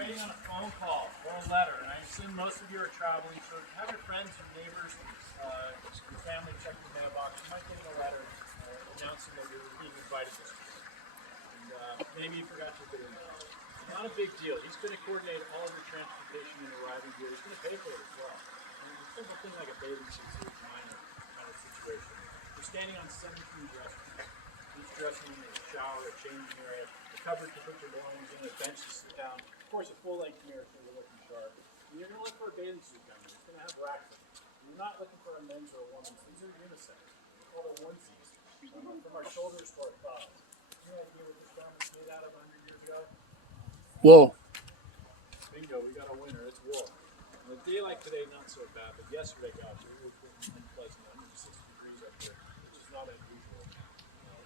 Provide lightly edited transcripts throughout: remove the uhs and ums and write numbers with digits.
waiting on a phone call or a letter, and I assume most of you are traveling, so have your friends and neighbors, your family check the mailbox. You might get a letter announcing that you're being invited this week. And maybe you forgot your bill. Not a big deal. He's going to coordinate all of your transportation and arriving here. He's going to pay for it as well. I mean, a simple thing like a bathing suit is minor kind of situation. You're standing on 17 dressing rooms. Each dressing room has a shower, a changing area, a cupboard to put your belongings in, a bench to sit down. Of course, a full-length mirror so you're looking sharp. And you're going to look for a bathing suit down there. It's going to have racks in it. You're not looking for a men's or a woman's. These are unisex. They're called a onesies. From our shoulders to our thighs. Any idea what this garment's made out of 100 years ago? Wool. Bingo, we got a winner. It's wool. On a day like today, not so bad, but yesterday, gosh, it was unpleasant. 160 degrees up here, which is not unusual.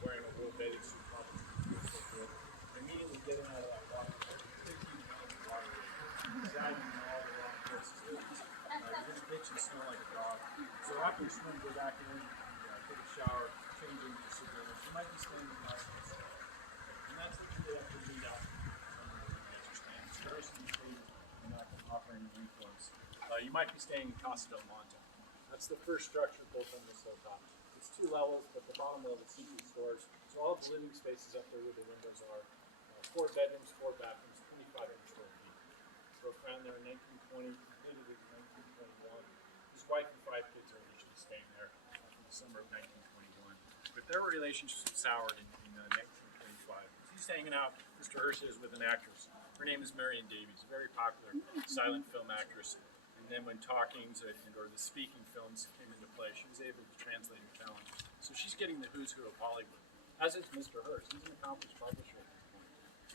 Wearing a wool bathing suit probably feels so good. Immediately getting out of that water, 15 pounds of water, zagging in all the wrong places. You're going to itch and smell like a dog. So after you swim, go back in, take a shower, change into your suit. You might be staying in the house. And that's the key after you lead out. Offering influence. You might be staying in Casa del Monte. That's the first structure built on this hilltop. It's 2 levels, but the bottom level is simply stores. So all the living spaces up there where the windows are. 4 bedrooms, 4 bathrooms, 25 square feet. Broke ground there in 1920, completed it in 1921. His wife and 5 kids are initially staying there from the summer of 1921. But their relationship soured in 1925. He's hanging out, Mr. Hearst is with an actress. Her name is Marion Davies, a very popular silent film actress. And then when talkings or the speaking films came into play, she was able to translate and challenge. So she's getting the who's who of Hollywood, as is Mr. Hearst. He's an accomplished publisher at this point.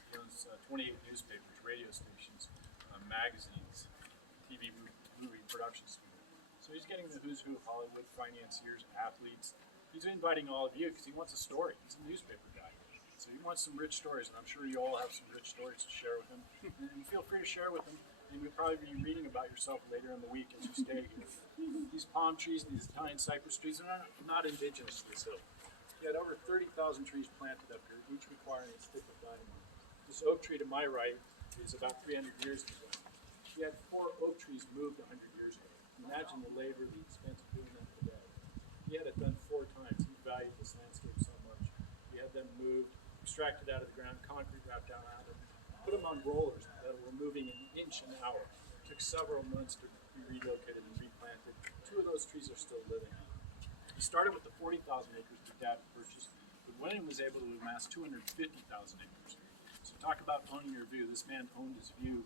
He owns 28 newspapers, radio stations, magazines, TV movie production studio. So he's getting the who's who of Hollywood, financiers, athletes. He's inviting all of you because he wants a story. He's a newspaper guy. So he wants some rich stories, and I'm sure you all have some rich stories to share with him. And feel free to share with him, and you'll probably be reading about yourself later in the week as you stay here. These palm trees and these Italian cypress trees are not indigenous to this hill. He had over 30,000 trees planted up here, each requiring a stick of dynamite. This oak tree to my right is about 300 years ago. He had 4 oak trees moved 100 years ago. Imagine the labor, the expense of doing that today. He had it done 4 times. He valued this landscape so much. He had them moved, extracted out of the ground, concrete wrapped down around it, put them on rollers that were moving an inch an hour. It took several months to be relocated and replanted. 2 of those trees are still living. He started with the 40,000 acres that Dad purchased, but William was able to amass 250,000 acres. So talk about owning your view. This man owned his view.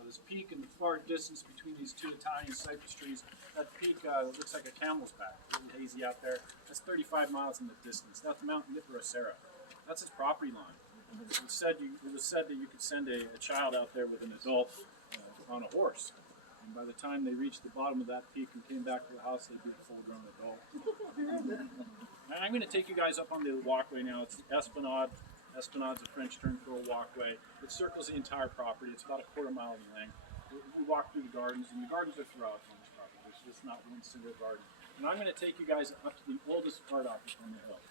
This peak in the far distance between these 2 Italian cypress trees, that peak looks like a camel's back, a little hazy out there. That's 35 miles in the distance. That's Mount Niporosera. That's his property line. It was said that you could send a child out there with an adult on a horse. And by the time they reached the bottom of that peak and came back to the house, they'd be a full-grown adult. And I'm going to take you guys up on the walkway now. It's the Esplanade. Esplanade's a French term for a walkway. It circles the entire property. It's about a quarter mile in length. We walk through the gardens, and the gardens are throughout on this property. There's just not one single garden. And I'm going to take you guys up to the oldest art office on the hill.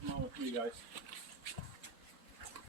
Come on with me, guys.